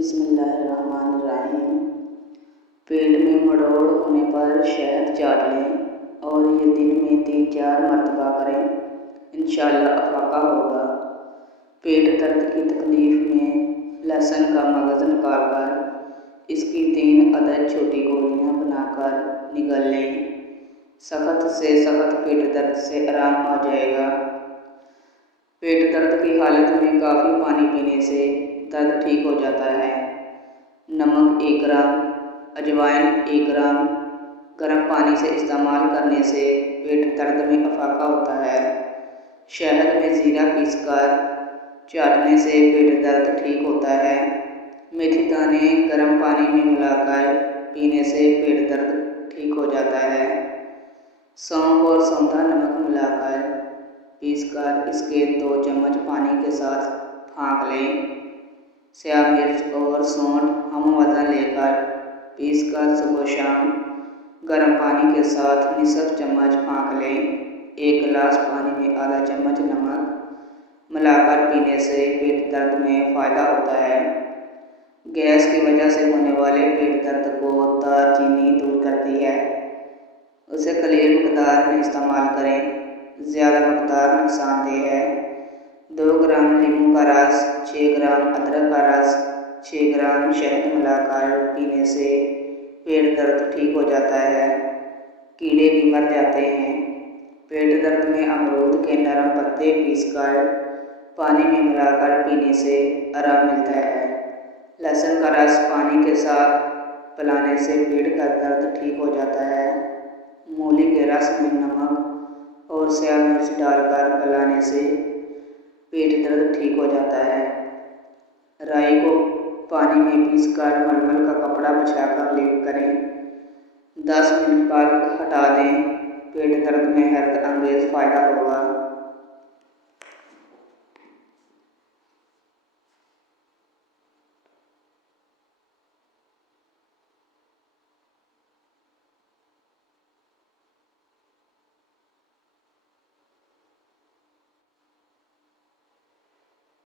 बिस्मिल्लाहिर्रहमानिर्रहीम। पेट में मरोड़ होने पर शहद चाट लें और ये दिन में 3-4 मरतबा करें, इंशाअल्लाह अफाका होगा। पेट दर्द की तकलीफ में लहसुन का मगज़ निकाल कर इसकी 3 अदद छोटी गोलियां बनाकर निगल लें। सख्त से सख्त पेट दर्द से आराम आ जाएगा। पेट दर्द की हालत में काफ़ी पानी पीने से दर्द ठीक हो जाता है। नमक 1 ग्राम, अजवाइन 1 ग्राम गर्म पानी से इस्तेमाल करने से पेट दर्द में अफाका होता है। शहद में ज़ीरा पीसकर चाटने से पेट दर्द ठीक होता है। मेथी दाने गर्म पानी में मिलाकर पीने से पेट दर्द ठीक हो जाता है। सौंफ और सौंधा नमक मिलाकर पीसकर इसके 2 चम्मच पानी के साथ फाँक लें। स्याह मिर्च और सौंठ हम वज़न लेकर पीसकर सुबह शाम गर्म पानी के साथ निसफ चम्मच फाँक लें। 1 गिलास पानी में आधा चम्मच नमक मिलाकर पीने से पेट दर्द में फ़ायदा होता है। गैस की वजह से होने वाले पेट दर्द को दालचीनी दूर करती है। उसे कलील मकदार में इस्तेमाल करें, ज़्यादा मकदार नुकसानदेह है। 2 ग्राम नींबू का रस, 6 ग्राम अदरक का रस, 6 ग्राम शहद मिलाकर पीने से पेट दर्द ठीक हो जाता है, कीड़े भी मर जाते हैं। पेट दर्द में अमरूद के नरम पत्ते पीसकर पानी में मिलाकर पीने से आराम मिलता है। लहसुन का रस पानी के साथ पिलाने से पेट का दर्द ठीक हो जाता है। मूली के रस में नमक और स्याह मिर्च डालकर पिलाने से पेट दर्द ठीक हो जाता है। राई को पानी में पीसकर मलमल का कपड़ा बिछाकर लेप करें, 10 मिनट बाद हटा दें। पेट दर्द में हैरत अंगेज़ फ़ायदा होगा।